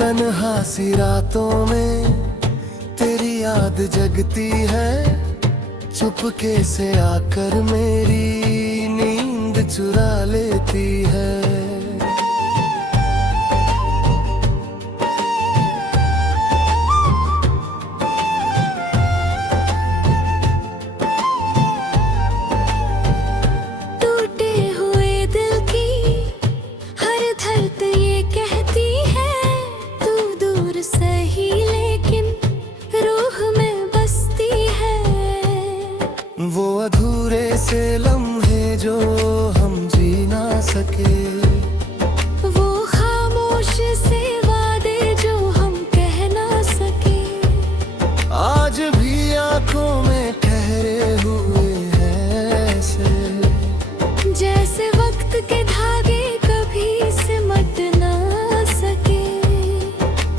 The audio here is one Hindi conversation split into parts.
तन्हा सी रातों में तेरी याद जगती है, चुपके से आकर मेरी नींद चुरा लेती है। टूटे हुए दिल की हर धड़कन ये कहती है, तू दूर सही लेकिन रूह में बसती है। वो अधूरे से लम्हे जो हम जी ना सके, वो खामोश से वादे जो हम कह ना सके, आज भी आंखों में ठहरे हुए हैं ऐसे, जैसे वक्त के धागे कभी सिमट ना सके।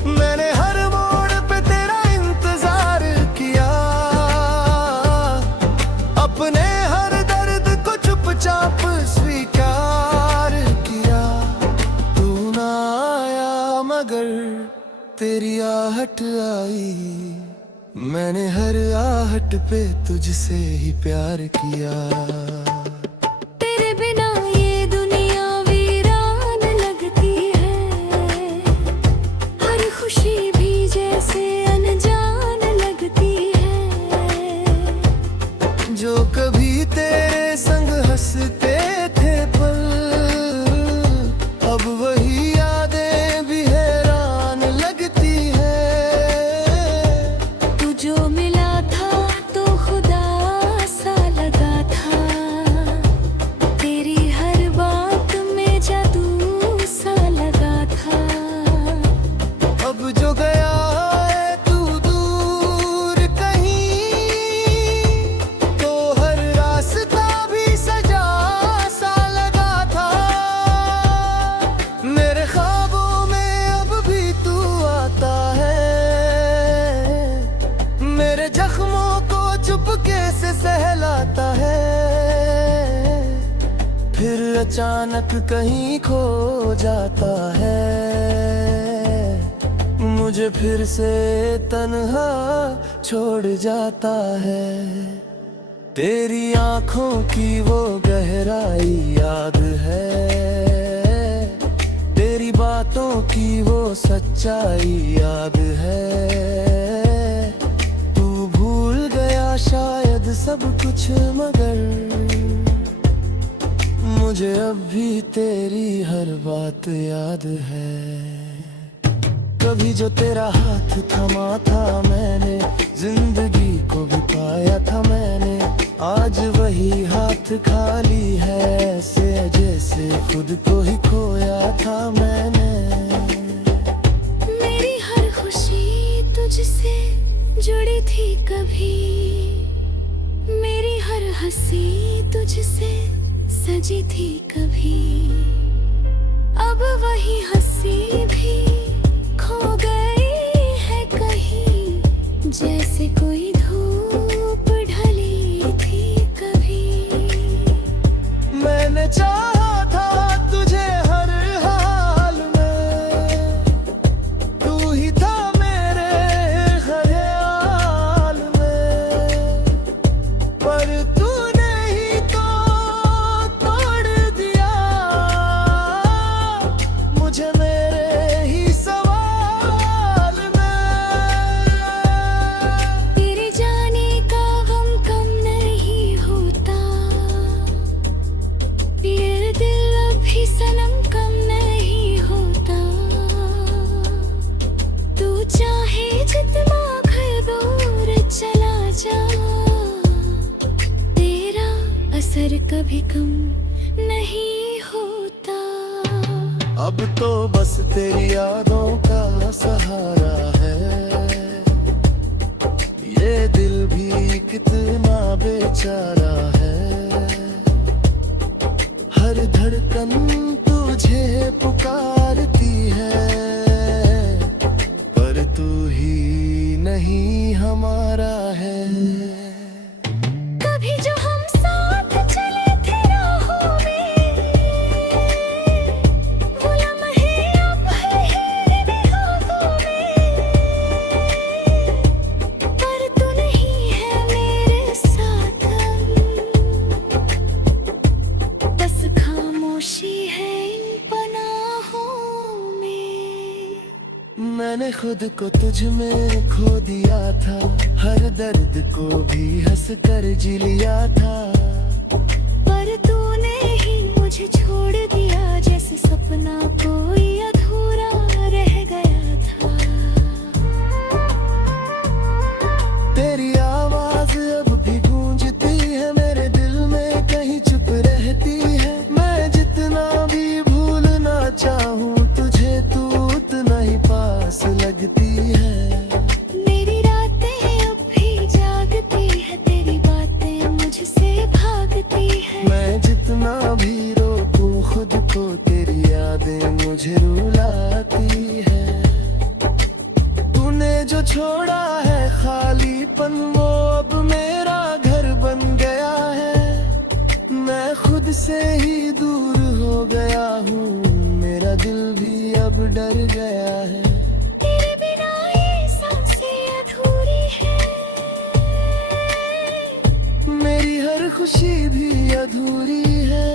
मैंने हर मोड़ पे तेरा इंतजार किया, अपने हर दर्द को चुपचाप स्वीकार किया। तू ना आया मगर तेरी आहट आई, मैंने हर आहट पे तुझसे ही प्यार किया। तेरे बिना ये दुनिया वीरान लगती है, हर खुशी भी जैसे अनजान लगती है। जो कभी तेरे संग हंसते थे पल, अब वही यादें भी हैरान लगती है। तू जो मिला था तो खुदा सा लगा था, तेरी हर बात में जादू सा लगा था। अब जो गया है तू दूर कहीं, तो हर रास्ता भी सजा सा लगा था। मेरे ख्वाबों में अब भी तू आता है, मेरे जख्मों को चुपके से सहलाता है। फिर अचानक कहीं खो जाता है, मुझे फिर से तन्हा छोड़ जाता है। तेरी आंखों की वो गहराई याद है, तेरी बातों की वो सच्चाई याद है। तू भूल गया शायद सब कुछ मगर मुझे अब भी तेरी हर बात याद है। कभी जो तेरा हाथ थमा था मैंने, जिंदगी को भी पाया था मैंने, आज वही हाथ खाली है, ऐसे जैसे खुद को ही खोया था मैंने। मेरी हर खुशी तुझसे जुड़ी थी कभी, मेरी हर हंसी तुझसे सजी थी कभी, अब वही हंसी भी खो गई है कहीं, जैसे कोई धूप ढली थी कभी। मैंने चाहा था तुझे हर हाल में, तू ही था मेरे ख्याल में, पर तूने ही तो तोड़ दिया मुझे मेरे ही सवाल में। तेरे जाने का गम कम नहीं होता, ये दिल अभी सनम कम नहीं होता। तू चाहे जितना घर दूर चला जा, तेरा असर कभी कम नहीं होता। अब तो बस तेरी यादों का सहारा है, ये दिल भी कितना बेचारा है। हर धड़कन तुझे पुकारती है, पर तू ही नहीं हमारा है। कभी जो हम साथ चले थे राहों में, वो लम्हे अब है भी हो मैंने खुद को तुझ में खो दिया था, हर दर्द को भी हंस कर जी लिया था। पर तूने ही मुझे छोड़ दिया, जैसे सपना कोई अधूरा रह गया था। तेरी आवाज अब भी गूंजती है मेरे दिल में, कहीं चुप रहती है। मैं जितना भी भूलना चाहूँ तुझे, तू उतना ही पास लगती है। मेरी रातें अब भी जागती है, तेरी बातें मुझसे भागती है। मैं जितना भी रोकूं खुद को, तेरी यादें मुझे रुलाती है। तूने जो छोड़ा है खालीपन, वो अब मेरा घर बन गया है। मैं खुद से ही दूर हो गया हूँ, मेरा दिल भी अब डर गया है। तेरे बिना ये सांसें अधूरी है, मेरी हर खुशी भी अधूरी है।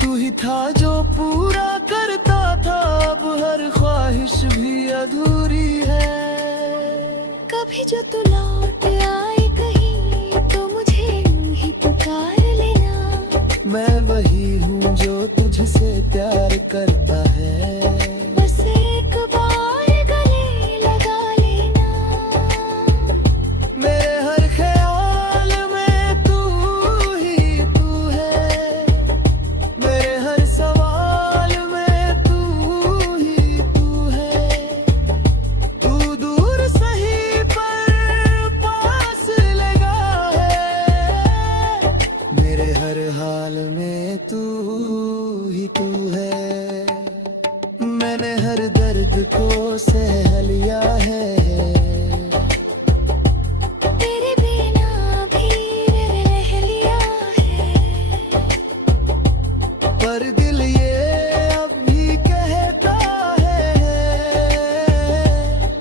तू ही था जो पूरा करता था, अब हर ख्वाहिश भी अधूरी है। कभी जो तू लौट आए कहीं, तो मुझे यूं ही पुकार लेना। मैं वही हूँ जो तुझसे प्यार करता है, बस एक बार गले लगा लेना। मेरे हर ख्याल में तू ही तू है, मेरे हर सवाल में तू ही तू है। तू दूर सही पर पास लगा है, मेरे हर हाल में तू ही तू है। मैंने हर दर्द को सह लिया है, तेरे बिना भी रह लिया है। पर दिल ये अब भी कहता है,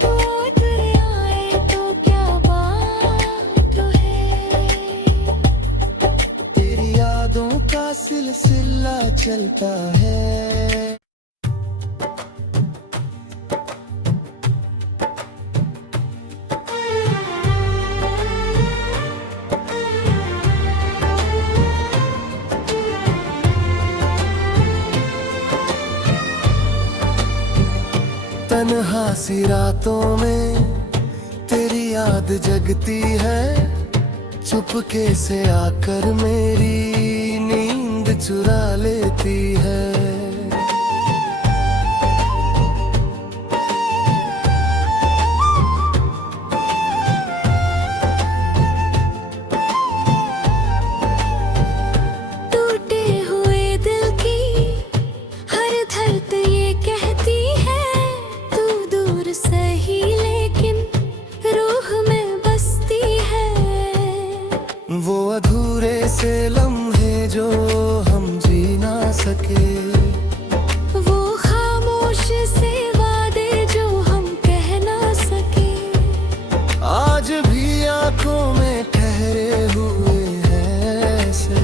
तू उतर आए तो क्या बात है। तेरी यादों का सिलसिला चलता है। तन्हा सी रातों में तेरी याद जगती है, चुपके से आकर मेरी नींद चुरा लेती है। टूटे हुए दिल की हर धड़क ये कहती है, तू दूर सही लेकिन रूह में बसती है। वो अधूरे से लम्हे जो हम जी ना सके, वो खामोश से वादे जो हम कह ना सके, आज भी आंखों में ठहरे हुए हैं ऐसे,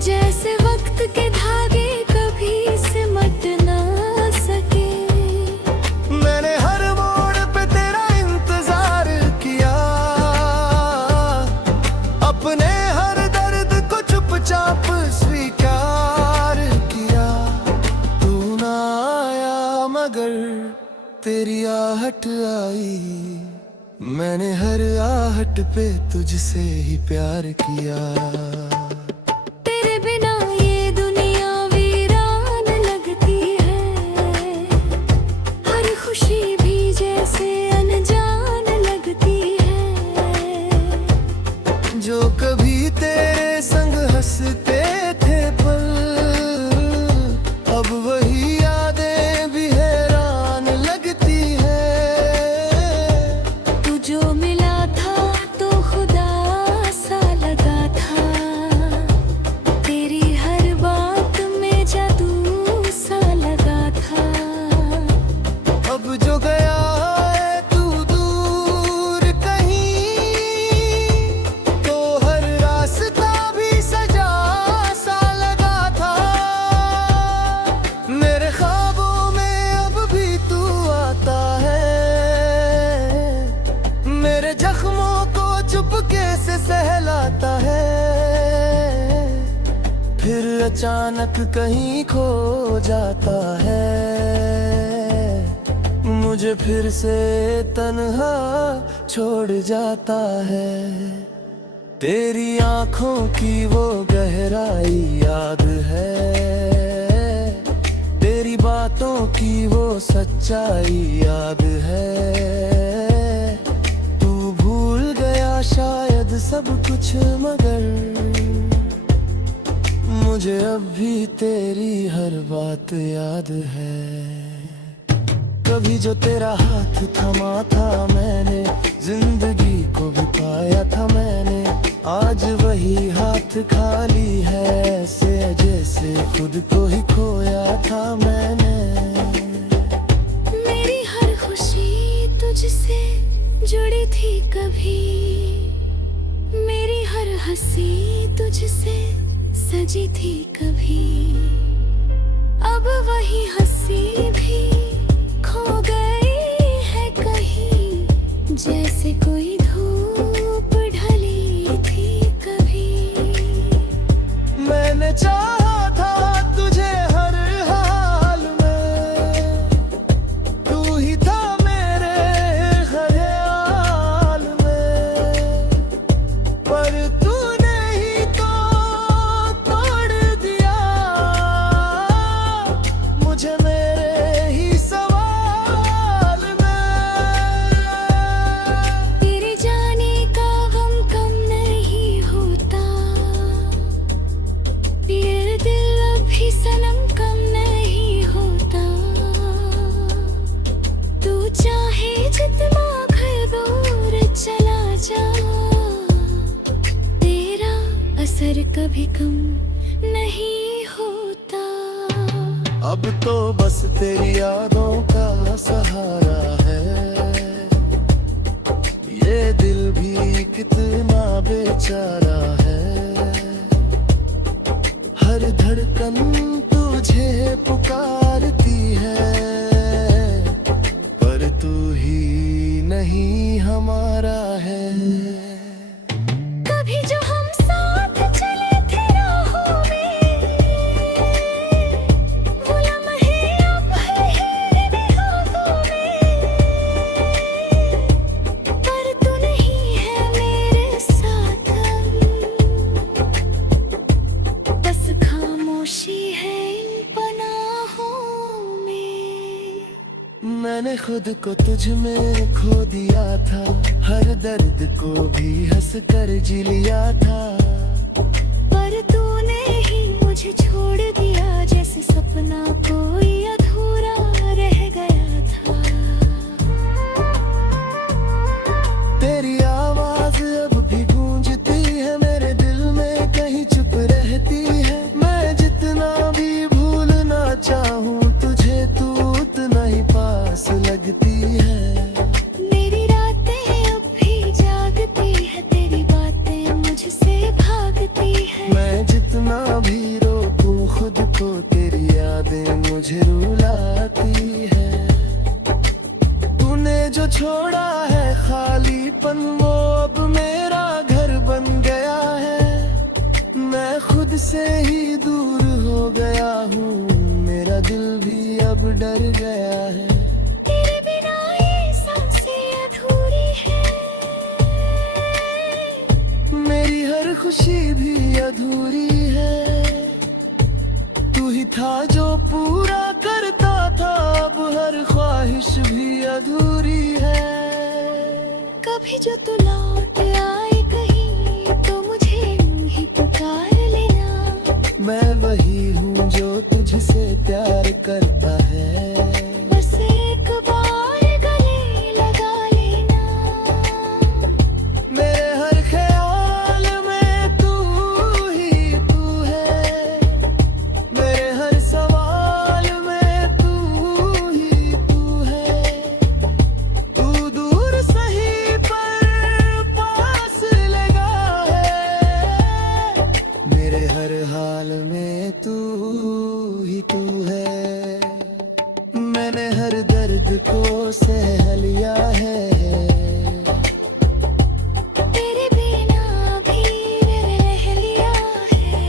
जैसे वक्त के धागे कभी सिमट ना सके। मैंने हर मोड़ पे तेरा इंतजार किया, अपने हर दर्द को चुपचाप स्वीकार किया। तू ना आया मगर तेरी आहट आई, मैंने हर आहट पे तुझसे ही प्यार किया। तेरे बिना ये दुनिया वीरान लगती है, हर खुशी भी जैसे अनजान लगती है। जो कभी तेरे संग हंसते थे पल, अब वही यादें भी हैरान लगती है। तू जो मिला था तो खुदा सा लगा था, अचानक कहीं खो जाता है, मुझे फिर से तन्हा छोड़ जाता है। तेरी आंखों की वो गहराई याद है, तेरी बातों की वो सच्चाई याद है। तू भूल गया शायद सब कुछ, मगर मुझे अब भी तेरी हर बात याद है। कभी जो तेरा हाथ थमा था मैंने, जिंदगी को भी पाया था मैंने। आज वही हाथ खाली है, ऐसे जैसे खुद को ही खोया था मैंने। मेरी हर खुशी तुझसे जुड़ी थी कभी, मेरी हर हंसी तुझसे सजी थी कभी। अब वही हंसी भी खो गई है कहीं, जैसे कोई धूप ढली थी कभी। मैंने चाहा था तुझे हर हाल में, तू ही था मेरे ख्याल में। पर तूने ही तो तोड़ दिया मुझे मेरे ही सवाल में। तेरे जाने का गम कम नहीं होता, ये दिल अभी सनम कम नहीं होता। तू चाहे जितना घर दूर चला जा, तेरा असर कभी कम नहीं होता। अब तो बस तेरी यादों का सहारा है, ये दिल भी कितना बेचारा है। हर धड़कन तुझे पुकारती है, पर तू ही नहीं हमारा है। कभी जो हम साथ चले थे राहों में, वो लम्हे अब है निगाहों में। पर तू नहीं है मेरे साथ, बस खामोशी है इन पनाहों में। मैंने खुद को तुझ में खो दिया था, हर दर्द को भी हंस कर जी लिया था। पर तूने ही मुझे छोड़ दिया, जैसे सपना कोई अधूरा रह गया था। तेरी आवाज अब भी गूंजती है मेरे दिल में, कहीं चुप रहती है। मैं जितना भी भूलना चाहूँ तुझे, तू उतना ही पास लगती है। मेरी रातें अब भी जागती है, तेरी बातें मुझसे भागती है। मैं जितना भी रोकूं खुद को, तेरी यादें मुझे रुलाती है। तूने जो छोड़ा है खालीपन, वो अब मेरा घर बन गया है। मैं खुद से ही दूर हो गया हूँ, मेरा दिल भी अब डर गया है। तेरे बिना ये सांसें अधूरी है, मेरी हर खुशी भी अधूरी है। तू ही था जो पूरा करता था, अब हर ख्वाहिश भी अधूरी है। कभी जो तू लौट आए कहीं, तो मुझे यूं ही पुकार लेना। मैं वही हूँ जो तुझसे प्यार करता है, बस एक बार गले लगा लेना। मेरे हर ख्याल में तू ही तू है, मेरे हर सवाल में तू ही तू है। तू दूर सही पर पास लगा है, मेरे हर हाल में तू ही तू है। मैंने हर दर्द को सह लिया है, तेरे बिना भी रह लिया है।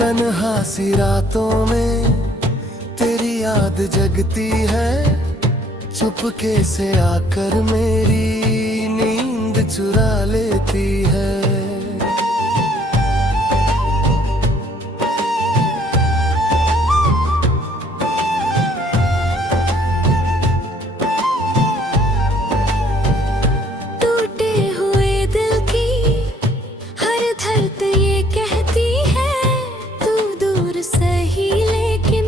तन्हा सी रातों में तेरी याद जगती है, चुपके से आकर मेरी नींद चुरा लेती है। टूटे हुए दिल की हर धड़कन ये कहती है, तू दूर सही लेकिन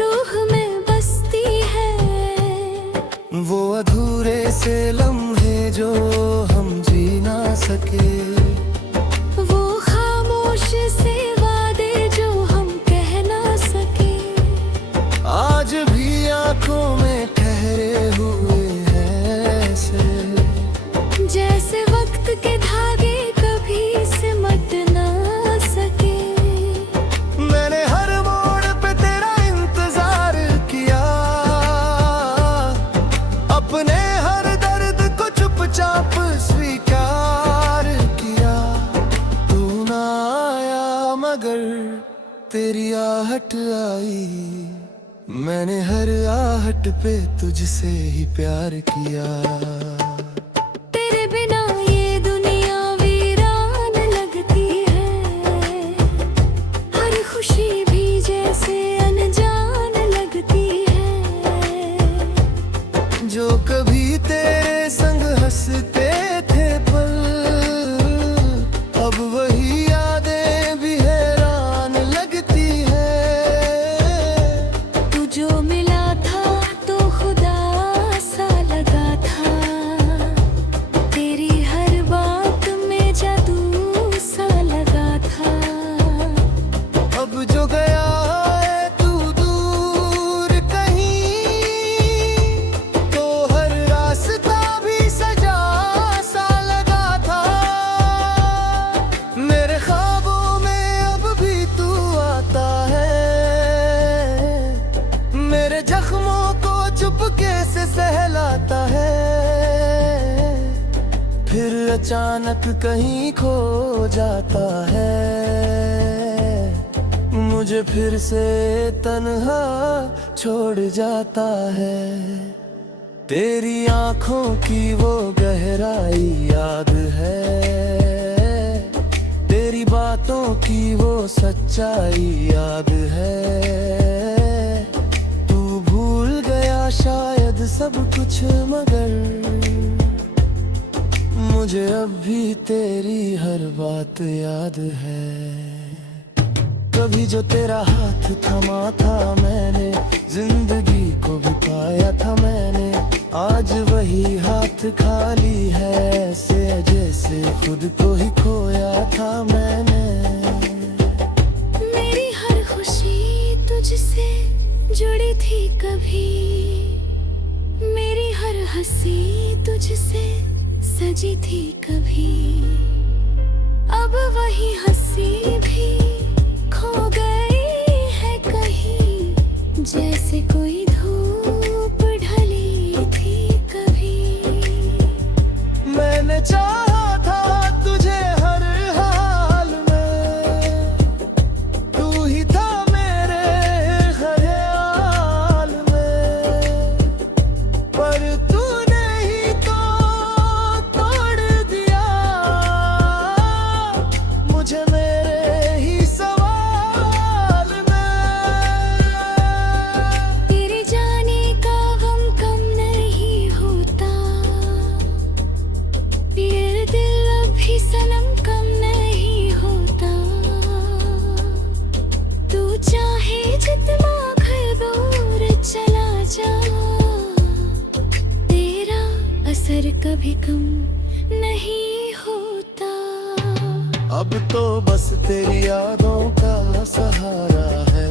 रूह में बसती है। वो अधूरे से लम्हे जो हम जी ना सके, वो खामोश से वादे जो हम कह ना सके, आज भी आंखों में ठहरे हुए हैं ऐसे, जैसे वक्त के धागे कभी सिमट ना सके। मैंने हर मोड़ पे तेरा इंतजार किया, अपने हर दर्द को चुपचाप स्वीकार किया। तू ना आया मगर तेरी आहट आई, मैंने हर आहट पे तुझसे ही प्यार किया। तेरे बिना ये दुनिया वीरान लगती है, हर खुशी भी जैसे अनजान लगती है। जो कभी तेरे संग हंसते थे पल, अब वही यादें भी हैरान लगती है। तू जो मिला था तो खुदा सा लगा था, तेरी हर बात में जादू सा लगा था। अब जो गया है तू दूर कहीं, तो हर रास्ता भी सजा सा लगा था। मेरे ख्वाबों में अब भी तू आता है, मेरे जख्मों को चुपके से सहलाता है। फिर अचानक कहीं खो जाता है, मुझे फिर से तन्हा छोड़ जाता है। तेरी आंखों की वो गहराई याद है, तेरी बातों की वो सच्चाई याद है। तू भूल गया शायद सब कुछ मगर मुझे अब भी तेरी हर बात याद है। कभी जो तेरा हाथ थमा था मैंने, जिंदगी को भी पाया था मैंने, आज वही हाथ खाली है, ऐसे जैसे खुद को ही खोया था मैंने। मेरी हर खुशी तुझसे जुड़ी थी कभी, मेरी हर हंसी तुझसे सजी थी कभी, अब वही हंसी भी खो गई है कहीं, जैसे कोई धूप ढली थी कभी। मैंने चाहा था तुझे हर हाल में, तू ही था मेरे ख्याल में, पर तूने ही तो तोड़ दिया मुझे मेरे ही सवाल में। तेरे जाने का गम कम नहीं होता, ये दिल अभी सनम कम नहीं होता। तू चाहे जितना घर दूर चला जा, तेरा असर कभी कम नहीं होता। अब तो बस तेरी यादों का सहारा है,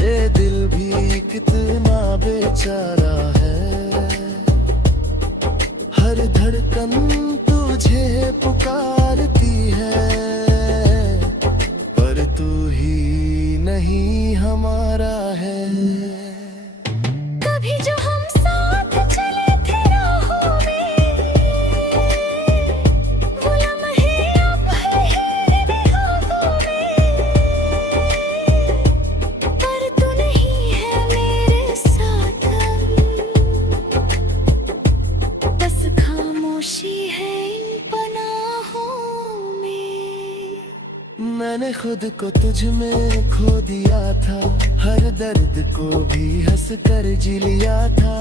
ये दिल भी कितना बेचारा है। हर धड़कन तुझे पुकारती है, पर तू ही नहीं हमारा है। कभी जो हम साथ चले थे राहों में, वो लम्हे अब है निगाहों मैंने खुद को तुझ में खो दिया था, हर दर्द को भी हंस कर जी लिया था।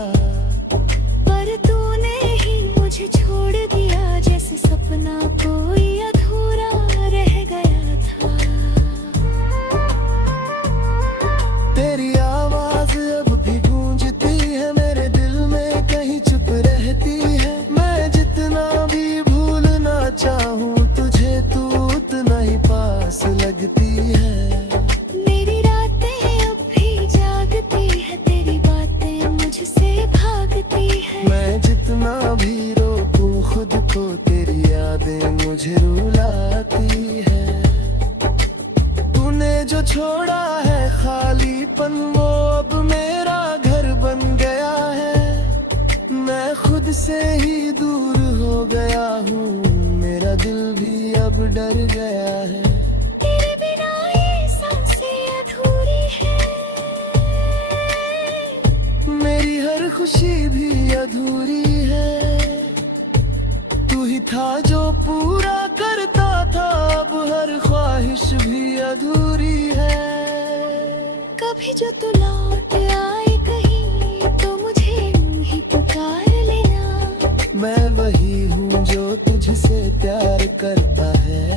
पर तूने ही मुझे छोड़ दिया, जैसे सपना कोई अधूरा रह गया था। तेरी आवाज अब भी गूंजती है मेरे दिल में, कहीं चुप रहती है। मैं जितना भी भूलना चाहूँ तुझे, तू उतना ही पास लगती है। मेरी रातें अब भी जागती है, तेरी बातें मुझसे भागती है। मैं जितना भी रोकूं खुद को, तेरी यादें मुझे रुलाती है। तूने जो छोड़ा है खालीपन, वो अब मेरा घर बन गया है। मैं खुद से ही दूर हो गया हूँ, मेरा दिल भी अब डर गया है। तेरे बिना ये सांसें अधूरी है, मेरी हर खुशी भी अधूरी है। तू ही था जो पूरा करता था, अब हर ख्वाहिश भी अधूरी है। कभी जो तू लौट आए कहीं, तो मुझे यूं ही पुकार लेना। मैं वही हूँ जो तुझसे प्यार करता है,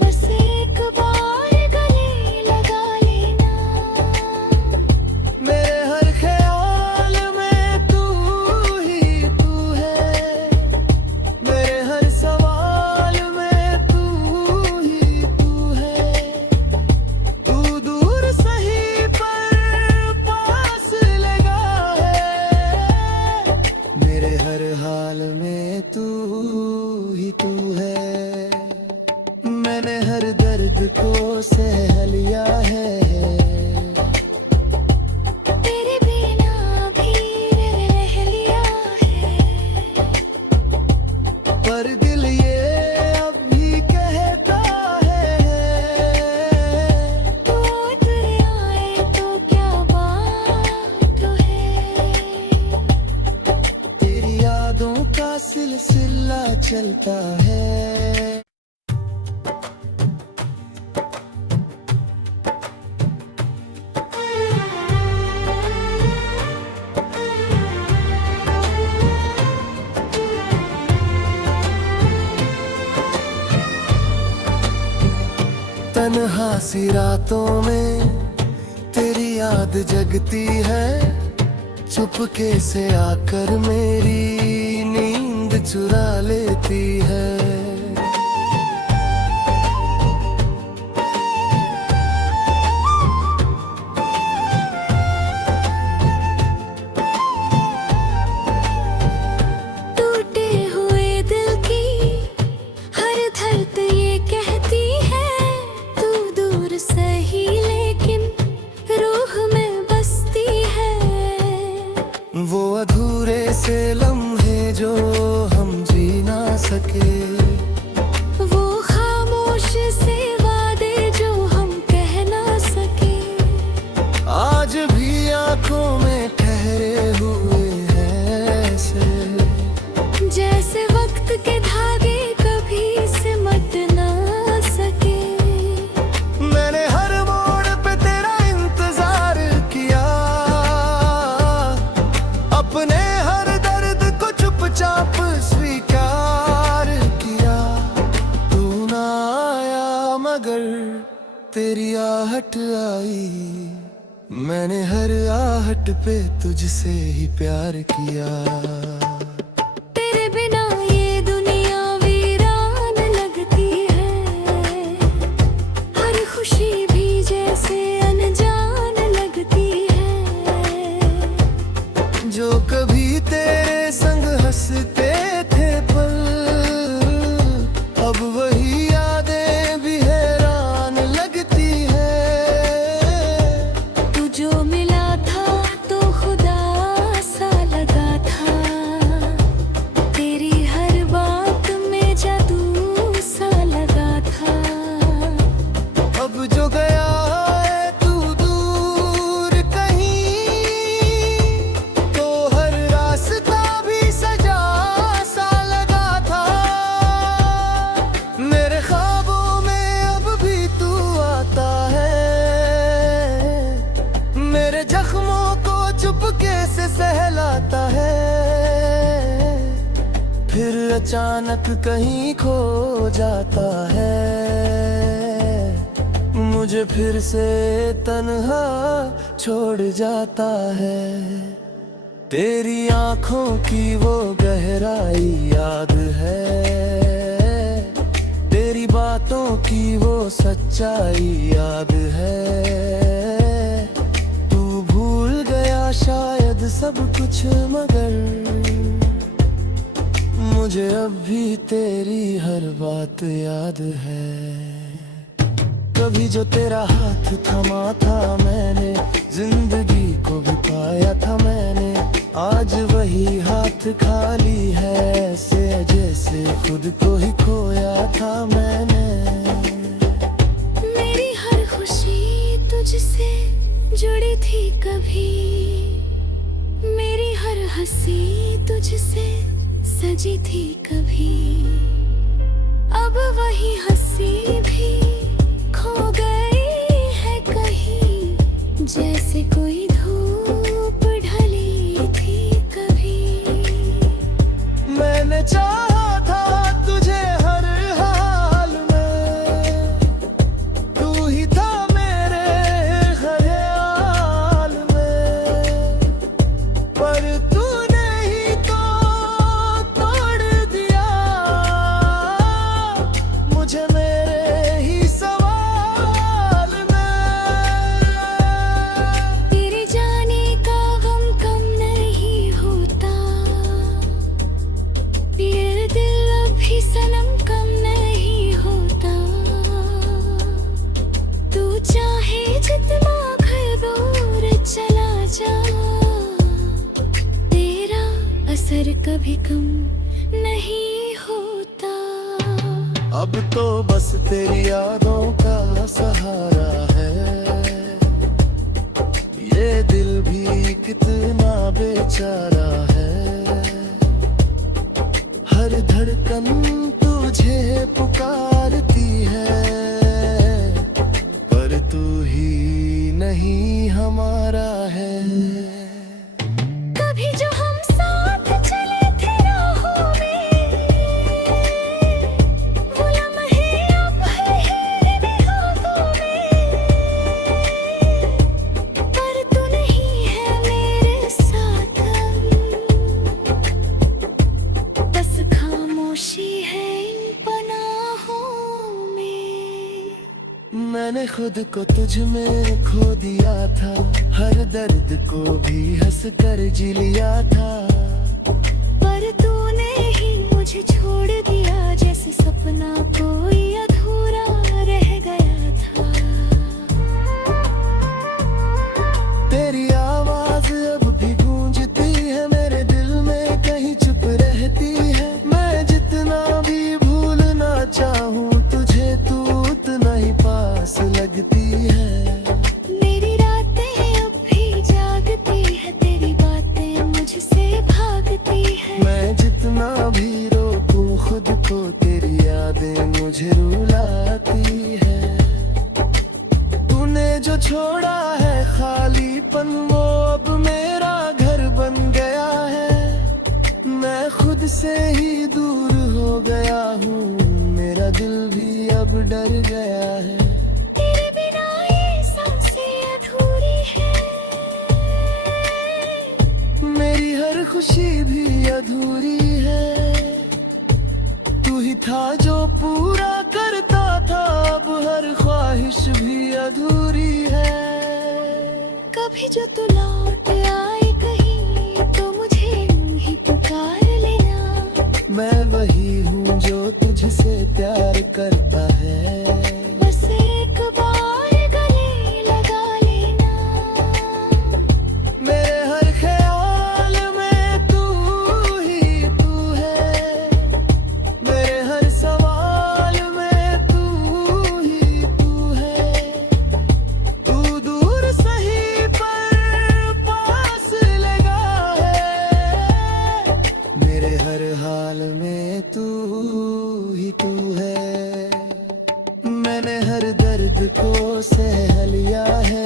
बस एक बार गले लगा लेना। मेरे हर ख्याल में तू ही तू है, मेरे हर सवाल में तू ही तू है। तू दूर सही पर पास लगा है, मेरे हर हाल में तू ही तू है। मैंने हर दर्द को सह लिया है, तेरे बिना भी रह लिया है। पर दिल ये अब भी कहता है, तू उतर आए तो क्या बात है। तेरी यादों का सिलसिला चलता है। तन्हा सी रातों में तेरी याद जगती है, चुपके से आकर मेरी नींद चुरा लेती है। टूटे हुए दिल की हर धड़क ये कहती है, तू दूर सही लेकिन रूह में बसती है। वो अधूरे से लम्हे जो हम जी ना सके, वो खामोश से वादे जो हम कह ना सके, आज भी आंखों में ठहरे हुए हैं ऐसे, जैसे वक्त के धागे कभी सिमट ना सके। मैंने हर मोड़ पे तेरा इंतजार किया, अपने हर दर्द को चुपचाप स्वीकार किया। तू ना आया मगर तेरी आहट आई, मैंने हर आहट पे तुझसे ही प्यार किया। तेरे बिना ये दुनिया वीरान लगती है, हर खुशी भी जैसे अनजान लगती है। जो कभी तेरे संग हंसते थे पल, अब वही यादें भी हैरान लगती है। तू जो मिला था तो खुदा सा लगा था, अचानक कहीं खो जाता है, मुझे फिर से तन्हा छोड़ जाता है। तेरी आंखों की वो गहराई याद है, तेरी बातों की वो सच्चाई याद है। तू भूल गया शायद सब कुछ, मगर मुझे अब भी तेरी हर बात याद है। कभी जो तेरा हाथ थमा था मैंने, जिंदगी को भी पाया था मैंने। आज वही हाथ खाली है, ऐसे जैसे खुद को ही खोया था मैंने। मेरी हर खुशी तुझसे जुड़ी थी कभी, मेरी हर हंसी तुझसे सजी थी कभी। अब वही हंसी भी खो गई है कहीं, जैसे कोई धूप ढली थी कभी। मैंने चाहा था तुझे हर हाल में, तू ही था मेरे ख्याल में। पर तूने ही तो तोड़ दिया मुझे मेरे ही सवाल में। तेरे जाने का गम कम नहीं होता, ये दिल अभी सनम कम नहीं होता। तू चाहे जितना घर दूर चला जा, तेरा असर कभी कम नहीं होता। अब तो बस तेरी यादों का सहारा है, ये दिल भी कितना बेचारा है। हर धड़कन तुझे पुकारती है, पर तू ही नहीं हमारा है। कभी जो हम साथ चले थे राहों में, वो लम्हे अब है निगाहों में। पर तू नहीं है मेरे साथ, बस खामोशी है इन पनाहों में। मैंने खुद को तुझ में खो दिया था, हर दर्द को भी हंस कर जी लिया था। पर तूने ही मुझे छोड़ दिया, जैसे सपना कोई अधूरा रह गया था। तेरी आवाज अब भी गूंजती है मेरे दिल में, कहीं चुप रहती है। मैं जितना भी भूलना चाहूँ तुझे, तू उतना ही पास लगती है। मेरी रातें अब भी जागती है, तेरी बातें मुझसे भागती है। मैं जितना भी रोकूं खुद को, तेरी यादें मुझे रुलाती है। तूने जो छोड़ा है खालीपन, वो अब मेरा घर बन गया है। मैं खुद से ही दूर हो गया हूँ, मेरा दिल भी अब डर गया है। तेरे बिना ये सांसें अधूरी है, मेरी हर खुशी भी अधूरी है। तू ही था जो पूरा करता था, अब हर ख्वाहिश भी अधूरी है। कभी जो तू लौट आए कहीं, तो मुझे यूं ही पुकार लेना। मैं वही हूँ जो तुझसे प्यार करता है, बस एक बार गले लगा लेना। मेरे हर ख्याल में तू ही तू है, मेरे हर सवाल में तू ही तू है। तू दूर सही पर पास लगा है, मेरे हर हाल में तू ही तू है। मैंने हर दर्द को सह लिया है,